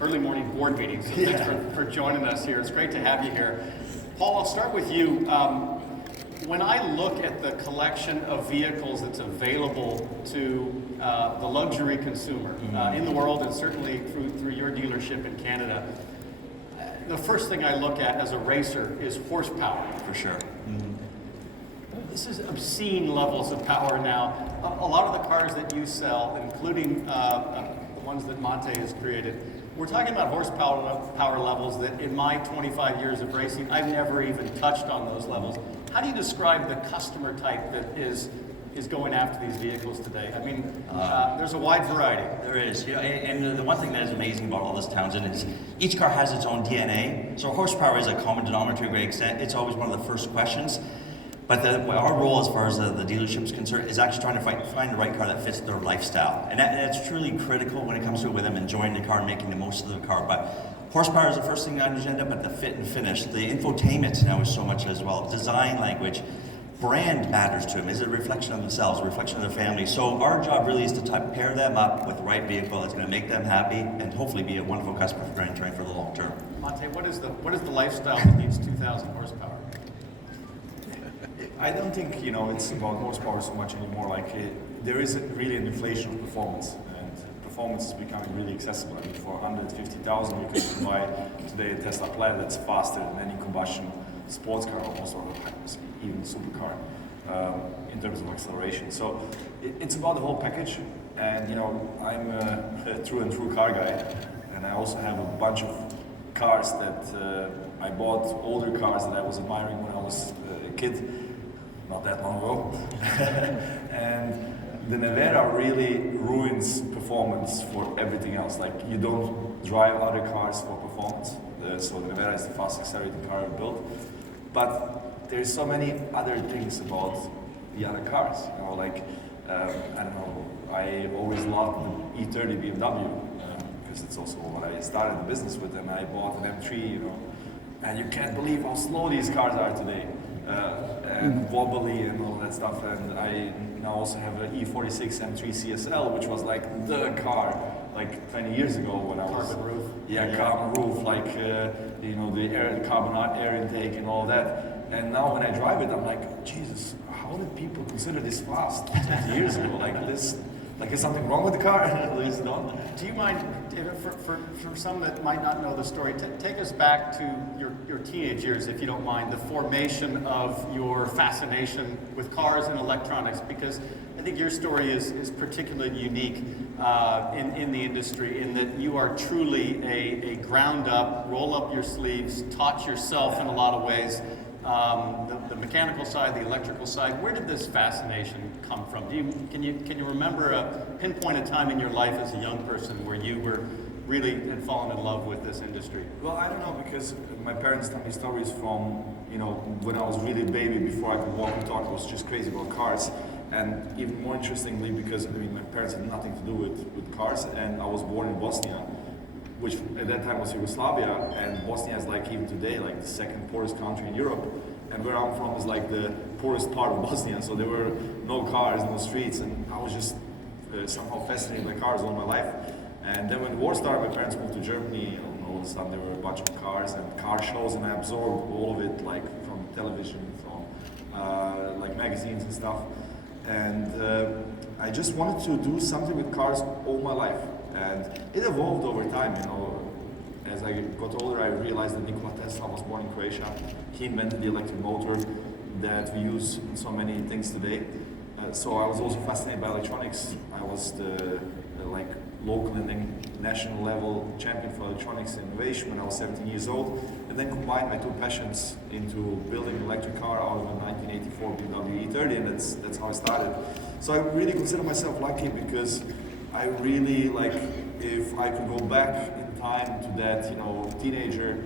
early morning board meeting, so thanks for joining us here. It's great to have you here. Paul, I'll start with you. When I look at the collection of vehicles that's available to the luxury consumer in the world, and certainly through your dealership in Canada, the first thing I look at as a racer is horsepower. For sure. This is obscene levels of power now. A lot of the cars that you sell, including the ones that Monte has created, we're talking about horsepower levels that in my 25 years of racing, I've never even touched on those levels. How do you describe the customer type that is going after these vehicles today? I mean, there's a wide variety. There is, and the one thing that is amazing about all this, Townsend, is each car has its own DNA. So horsepower is a common denominator to a great extent. It's always one of the first questions. But our role as far as the dealership is concerned is actually trying to find the right car that fits their lifestyle. And that's truly critical when it comes to it with them enjoying the car and making the most of the car. But horsepower is the first thing on the agenda, but the fit and finish. The infotainment now is so much as well. Design language. Brand matters to them. Is it a reflection of themselves, a reflection of their family? So our job really is to pair them up with the right vehicle that's going to make them happy and hopefully be a wonderful customer for Grand Touring for the long term. Monte, what is the lifestyle that needs 2,000 horsepower? I don't think it's about horsepower so much anymore. There is really an inflation of performance, and performance is becoming really accessible. I mean, for 150,000, you can buy today a Tesla Plaid that's faster than any combustion sports car, almost, or even supercar in terms of acceleration. So it's about the whole package. And I'm a through and through car guy, and I also have a bunch of cars that I bought, older cars that I was admiring when I was a kid. Not that long ago. And the Nevera really ruins performance for everything else. Like, you don't drive other cars for performance. So the Nevera is the fastest accelerating car ever built. But there's so many other things about the other cars. I don't know, I always loved the E30 BMW because it's also what I started the business with, and I bought an M3, and you can't believe how slow these cars are today. And wobbly and all that stuff, and I now also have an E46 M3 CSL, which was like the car like 20 years ago when I was carbon roof. Yeah, carbon roof, the carbon air intake and all that. And now when I drive it, I'm like, Jesus, how did people consider this fast 20 years ago? Like, is something wrong with the car? Do you mind, for some that might not know the story, take us back to your teenage years, if you don't mind, the formation of your fascination with cars and electronics, because I think your story is particularly unique in the industry, in that you are truly a ground up, roll up your sleeves, taught yourself in a lot of ways. The mechanical side, the electrical side. Where did this fascination come from? Can you remember pinpoint a time in your life as a young person where you were really had fallen in love with this industry? Well, I don't know, because my parents tell me stories from when I was really a baby, before I could walk and talk. I was just crazy about cars. And even more interestingly, because my parents had nothing to do with cars, and I was born in Bosnia, which at that time was Yugoslavia, and Bosnia is like, even today, like the second poorest country in Europe, and where I'm from is like the poorest part of Bosnia, so there were no cars, no streets, and I was just somehow fascinated by cars all my life. And then when the war started, my parents moved to Germany, and all of a sudden there were a bunch of cars and car shows, and I absorbed all of it, like from television, from like magazines and stuff. And I just wanted to do something with cars all my life. And it evolved over time, As I got older, I realized that Nikola Tesla was born in Croatia. He invented the electric motor that we use in so many things today. So I was also fascinated by electronics. I was the local and then national level champion for electronics innovation when I was 17 years old, and then combined my two passions into building an electric car out of a 1984 BMW E30, and that's how I started. So I really consider myself lucky, because I really, if I could go back in time to that, teenager,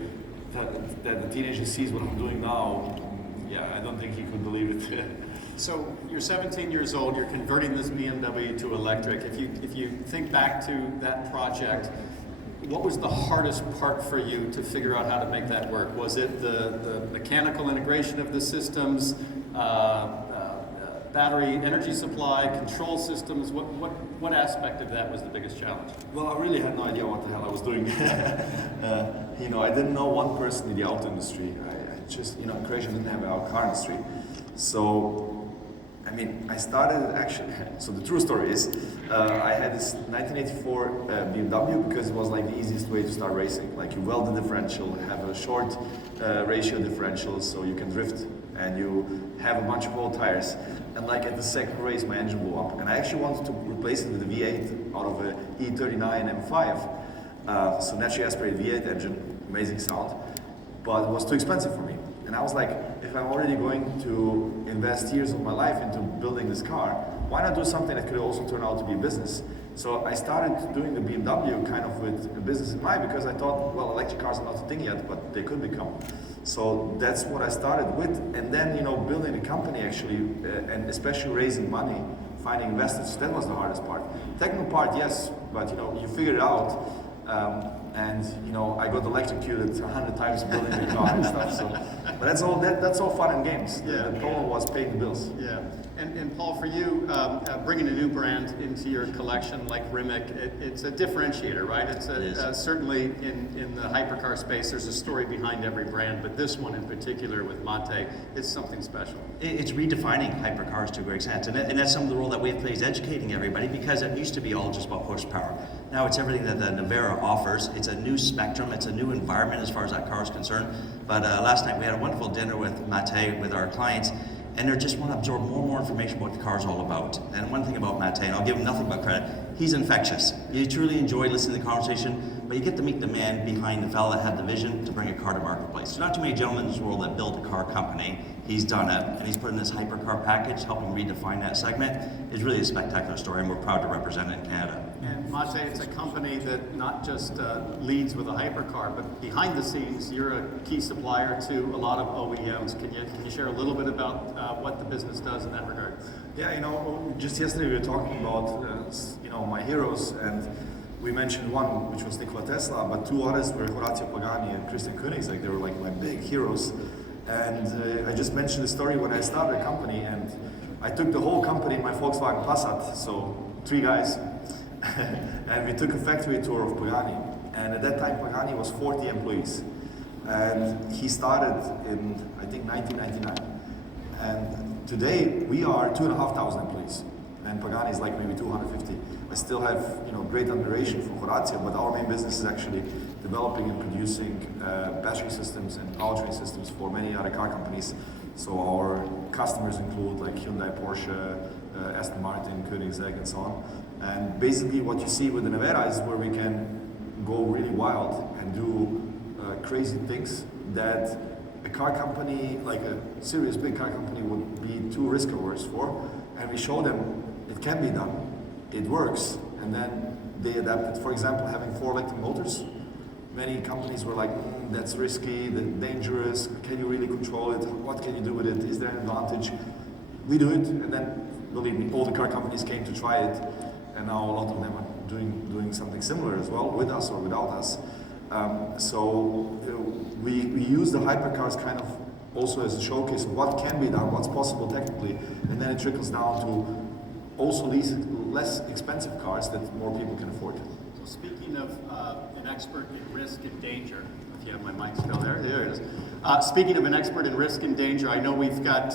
that the teenager sees what I'm doing now, I don't think he could believe it. So you're 17 years old, you're converting this BMW to electric. If you think back to that project, what was the hardest part for you to figure out how to make that work? Was it the mechanical integration of the systems, battery energy supply, control systems? What what aspect of that was the biggest challenge? Well, I really had no idea what the hell I was doing. You know, I didn't know one person in the auto industry. I just, you know, in Croatia didn't have a car industry. So, I mean, I started actually, so the true story is, I had this 1984 BMW because it was like the easiest way to start racing. Like you weld the differential, have a short ratio differential so you can drift, and you have a bunch of old tires. And like at the second race, my engine blew up. And I actually wanted to replace it with a V8 out of a E39 M5. So naturally aspirated V8 engine, amazing sound, but it was too expensive for me. And I was like, if I'm already going to invest years of my life into building this car, why not do something that could also turn out to be a business? So I started doing the BMW kind of with a business in mind, because I thought, well, electric cars are not a thing yet, but they could become. So that's what I started with. And then, you know, building a company actually, and especially raising money, finding investors, that was the hardest part. Technical part, yes, but you know, you figure it out. And you know, I got electrocuted 100 times building the car and stuff. So, but that's all fun and games. Yeah. The problem was paying the bills. Yeah, and Paul, for you, bringing a new brand into your collection like Rimac, it's a differentiator, right? It's certainly in the hypercar space, there's a story behind every brand, but this one in particular with Mate, it's something special. It's redefining hypercars to a great extent, and that's some of the role that we play, is educating everybody, because it used to be all just about horsepower. Now it's everything that the Nevera offers. It's a new spectrum, it's a new environment as far as that car is concerned. But last night we had a wonderful dinner with Mate, with our clients, and they just want to absorb more and more information about what the car is all about. And one thing about Mate, and I'll give him nothing but credit, he's infectious. You truly enjoy listening to the conversation, but you get to meet the man behind the fella that had the vision to bring a car to marketplace. There's not too many gentlemen in this world that built a car company. He's done it, and he's put in this hypercar package, helping redefine that segment. It's really a spectacular story, and we're proud to represent it in Canada. And Mate, it's a company that not just leads with a hypercar, but behind the scenes, you're a key supplier to a lot of OEMs. Can you share a little bit about what the business does in that regard? Yeah, you know, just yesterday we were talking about, you know, my heroes, and we mentioned one, which was Nikola Tesla, but two others were Horacio Pagani and Christian Koenigsegg. They were like my big heroes. And I just mentioned the story when I started a company, and I took the whole company in my Volkswagen Passat, so 3 guys, and we took a factory tour of Pagani. And at that time, Pagani was 40 employees. And he started in, I think, 1999. And today, we are 2,500 employees. And Pagani is like maybe 250. I still have, you know, great admiration for Horacio, but our main business is actually developing and producing battery systems and powertrain systems for many other car companies. So our customers include like Hyundai, Porsche, Aston Martin, Koenigsegg, and so on. And basically what you see with the Nevera is where we can go really wild and do crazy things that a car company, like a serious big car company, would be too risk averse for. And we show them it can be done, it works, and then they adapt it. For example, having 4 electric motors. Many companies were like, that's risky, dangerous, can you really control it? What can you do with it? Is there an advantage? We do it, and then, believe me, all the car companies came to try it, and now a lot of them are doing something similar as well, with us or without us. So we use the hypercars kind of also as a showcase of what can be done, what's possible technically, and then it trickles down to also these less expensive cars that more people can afford. So speaking of an expert in risk and danger, if you have my mic still there, there it is. Speaking of an expert in risk and danger, I know we've got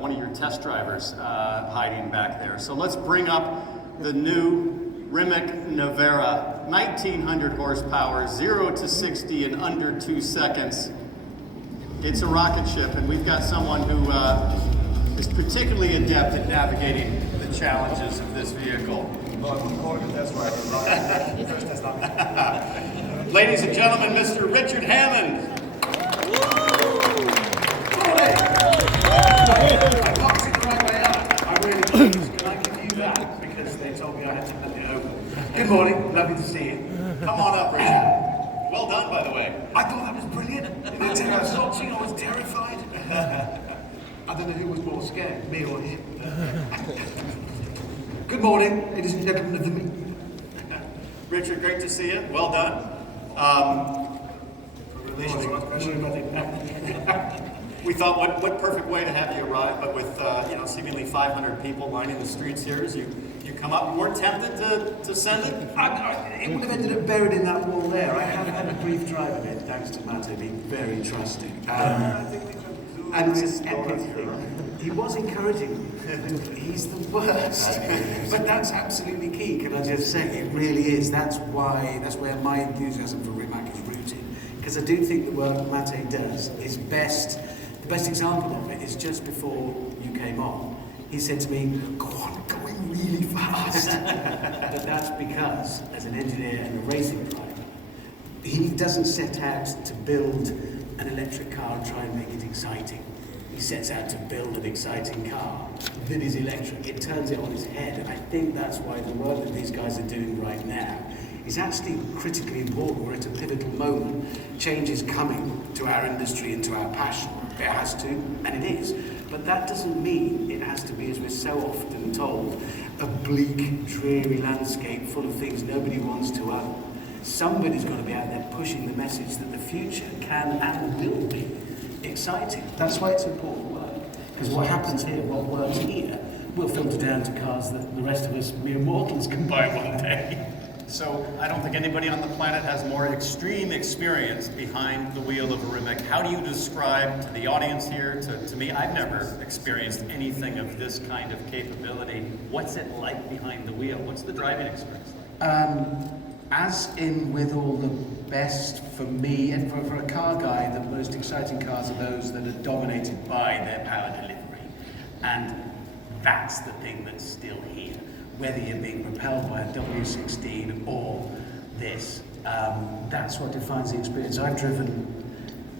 one of your test drivers hiding back there. So let's bring up the new Rimac Nevera, 1900 horsepower, 0 to 60 in under 2 seconds. It's a rocket ship, and we've got someone who is particularly adept at navigating the challenges of this vehicle. Ladies and gentlemen, Mr. Richard Hammond. I walked it the right way up. I really did. Can I give you that? Because they told me I had to hand it over. Good morning. Lovely to see you. Come on up, Richard. Well done, by the way. I thought that was brilliant. I was watching, I was terrified. I don't know who was more scared, me or him. Good morning, ladies and gentlemen of the meeting. Richard, great to see you. Well done. We thought, what perfect way to have you arrive, but with seemingly 500 people lining the streets here as you You come up, you weren't tempted to send it? It would have ended up buried in that wall there. I have had a brief drive of it, thanks to Matt being very trusting. And this epic thing. He was encouraging me. He's the worst. But that's absolutely key, can I just say? It really is. That's where my enthusiasm for Rimac is rooted. Because I do think the work Mate does is best. The best example of it is just before you came on. He said to me, "Go on, going really fast." But that's because, as an engineer and a racing driver, he doesn't set out to build an electric car and try and make it exciting. He sets out to build an exciting car that is electric. It turns it on its head, and I think that's why the work that these guys are doing right now is actually critically important. We're at a pivotal moment. Change is coming to our industry and to our passion. It has to, and it is. But that doesn't mean it has to be, as we're so often told, a bleak, dreary landscape full of things nobody wants to own. Somebody's got to be out there pushing the message that the future can and will be exciting. That's why it's important work. Because what happens here, what works here, will filter down to cars that the rest of us mere mortals can buy one day. So I don't think anybody on the planet has more extreme experience behind the wheel of a Rimac. How do you describe to the audience here, to me, I've never experienced anything of this kind of capability. What's it like behind the wheel? What's the driving experience like? As in with all the best for me, and for a car guy, the most exciting cars are those that are dominated by their power delivery. And that's the thing that's still here. Whether you're being propelled by a W16 or this, that's what defines the experience. I've driven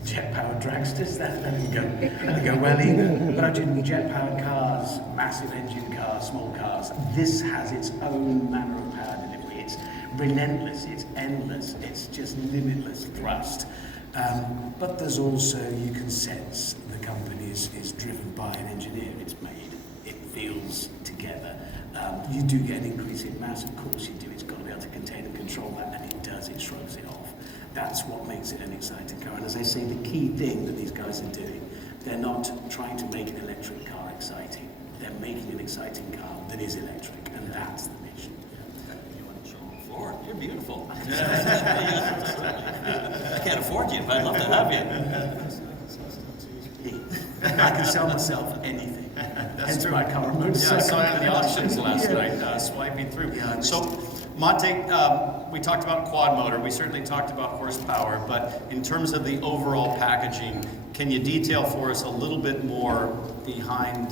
jet-powered dragsters, that doesn't go well either. But I've driven jet-powered cars, massive engine cars, small cars. This has its own manner of power delivery. It's relentless, it's endless, it's just limitless thrust. But there's also, you can sense the company is driven by an engineer. It's made, it feels together. You do get an increase in mass, of course you do. It's got to be able to contain and control that, and it does, it shrugs it off. That's what makes it an exciting car. And as I say, the key thing that these guys are doing, they're not trying to make an electric car exciting. They're making an exciting car that is electric, and that's the mission. You want to show on the floor? You're beautiful. I can't afford you, but I'd love to have you. I can sell myself anything. That's true. My car remote. Yeah, I saw it in the auctions last night, swiping through. Yeah, so, Monte, we talked about quad motor. We certainly talked about horsepower, but in terms of the overall packaging, can you detail for us a little bit more behind,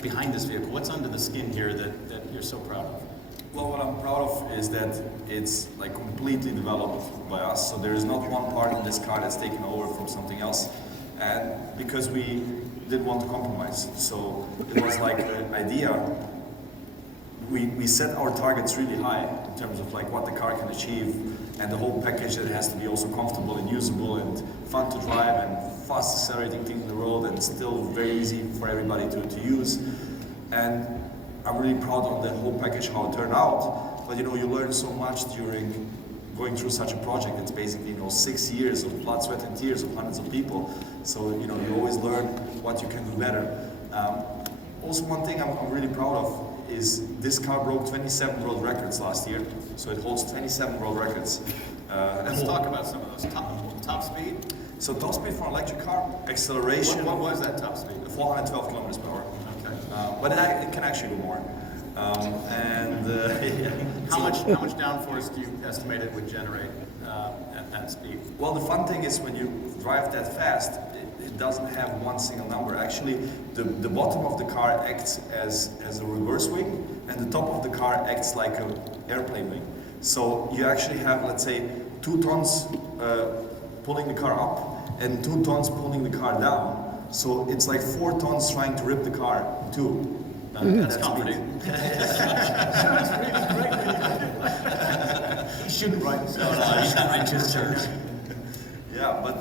behind this vehicle? What's under the skin here that you're so proud of? Well, what I'm proud of is that it's like completely developed by us. So there is not one part in this car that's taken over from something else. And because we didn't want to compromise. So it was like the idea, we set our targets really high in terms of like what the car can achieve, and the whole package that has to be also comfortable and usable and fun to drive and fast accelerating things in the road and still very easy for everybody to use. And I'm really proud of the whole package, how it turned out. But you know, you learn so much during going through such a project. It's basically 6 years of blood, sweat and tears of hundreds of people. So you always learn what you can do better. Also, one thing I'm really proud of is this car broke 27 world records last year. So it holds 27 world records. Let's talk about some of those. Top speed? So top speed for an electric car, acceleration. What was that top speed? 412 kilometers per hour. Okay. But it can actually go more. How much downforce do you estimate it would generate at that speed? Well, the fun thing is when you drive that fast, it doesn't have one single number. Actually, the bottom of the car acts as a reverse wing, and the top of the car acts like an airplane wing. So you actually have, let's say, 2 tons pulling the car up and 2 tons pulling the car down. So it's like 4 tons trying to rip the car in two. That's comforting. Sounds really great. You shouldn't write this. I just Yeah, but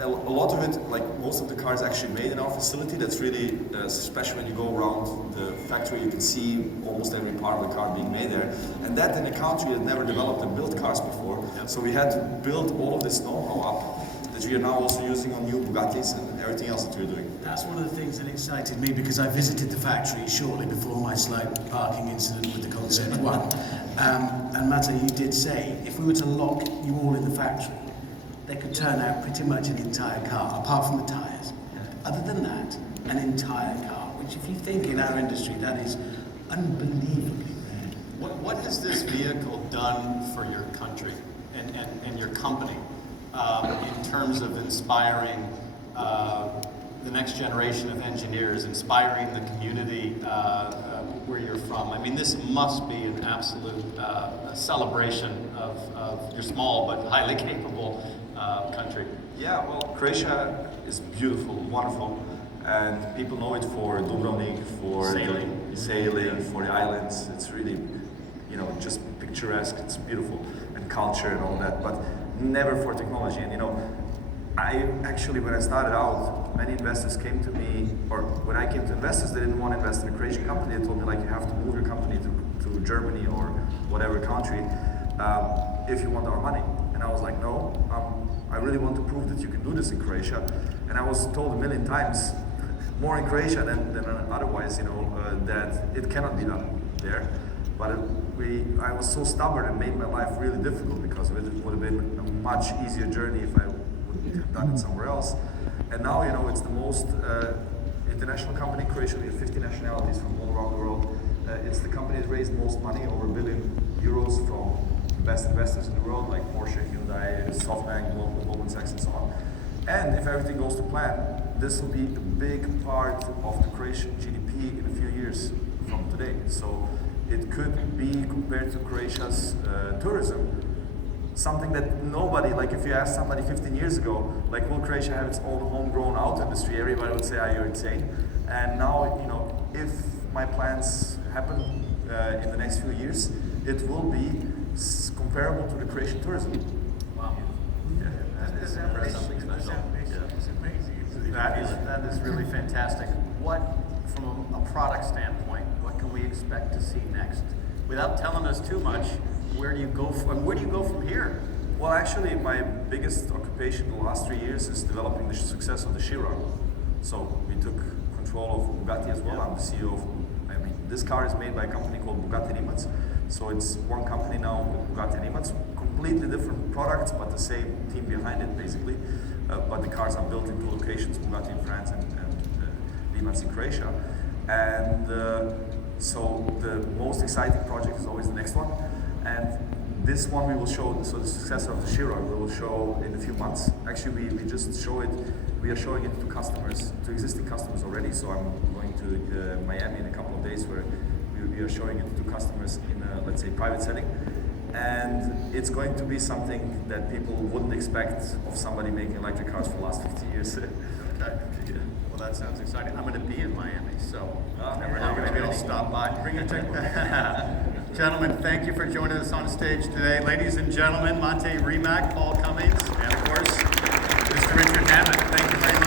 a lot of it, like most of the cars actually made in our facility. That's really special when you go around the factory. You can see almost every part of the car being made there. And that in a country that never developed and built cars before. So we had to build all of this know-how up. that you're now also using on new Bugattis and everything else that you're doing. That's one of the things that excited me because I visited the factory shortly before my slight parking incident with the Concept 1. And Mate, you did say, if we were to lock you all in the factory, they could turn out pretty much an entire car, apart from the tyres. Other than that, an entire car, which if you think in our industry, that is unbelievably rare. What has this vehicle done for your country and your company in terms of inspiring the next generation of engineers, inspiring the community where you're from? I mean, this must be an absolute celebration of your small but highly capable country. Yeah, well, Croatia is beautiful, wonderful, and people know it for Dubrovnik, for sailing, for the islands. It's really, you know, just picturesque. It's beautiful, and culture and all that, but never for technology. And you know, I actually, when I started out, many investors came to me, or when I came to investors, they didn't want to invest in a Croatian company. They told me, like, you have to move your company to Germany or whatever country if you want our money. And I was like, no, I really want to prove that you can do this in Croatia. And I was told a million times, more in Croatia than otherwise, you know, that it cannot be done there. But I was so stubborn and made my life really difficult because of it. It would have been a much easier journey if I would have done it somewhere else. And now, you know, it's the most international company in Croatia. We have 50 nationalities from all around the world. It's the company that raised most money, over €1 billion from the best investors in the world, like Porsche, Hyundai, SoftBank, Goldman Sachs, and so on. And if everything goes to plan, this will be a big part of the Croatian GDP in a few years from today. So it could be, compared to Croatia's tourism, something that nobody, like if you ask somebody 15 years ago, like, will Croatia have its own homegrown auto industry? Everybody would say, ah, you're insane. And now, you know, if my plans happen in the next few years, it will be comparable to the Croatian tourism. Wow. Yeah. That is something special. It's amazing. That is really fantastic. What, from a product standpoint, what can we expect to see next? Without telling us too much, where do you go from here? Well, actually, my biggest occupation the last 3 years is developing the success of the Chiron. So we took control of Bugatti as well. I'm the CEO of, this car is made by a company called Bugatti Rimac. So it's one company now with Bugatti Rimac, completely different products, but the same team behind it, basically. But the cars are built in 2 locations, Bugatti in France and Rimac in Croatia. And so the most exciting project is always the next one. And this one we will show, so the successor of the Chiron, we will show in a few months. Actually, we just show it, we are showing it to customers, to existing customers already. So I'm going to Miami in a couple of days where we are showing it to customers in a, let's say, private setting. And it's going to be something that people wouldn't expect of somebody making electric cars for the last 50 years. Okay. Yeah. Well, that sounds exciting. I'm going to be in Miami, so maybe I'll stop by. Bring your ticket. Gentlemen, thank you for joining us on stage today. Ladies and gentlemen, Mate Rimac, Paul Cummings, and of course, Mr. Richard Hammond. Thank you very much.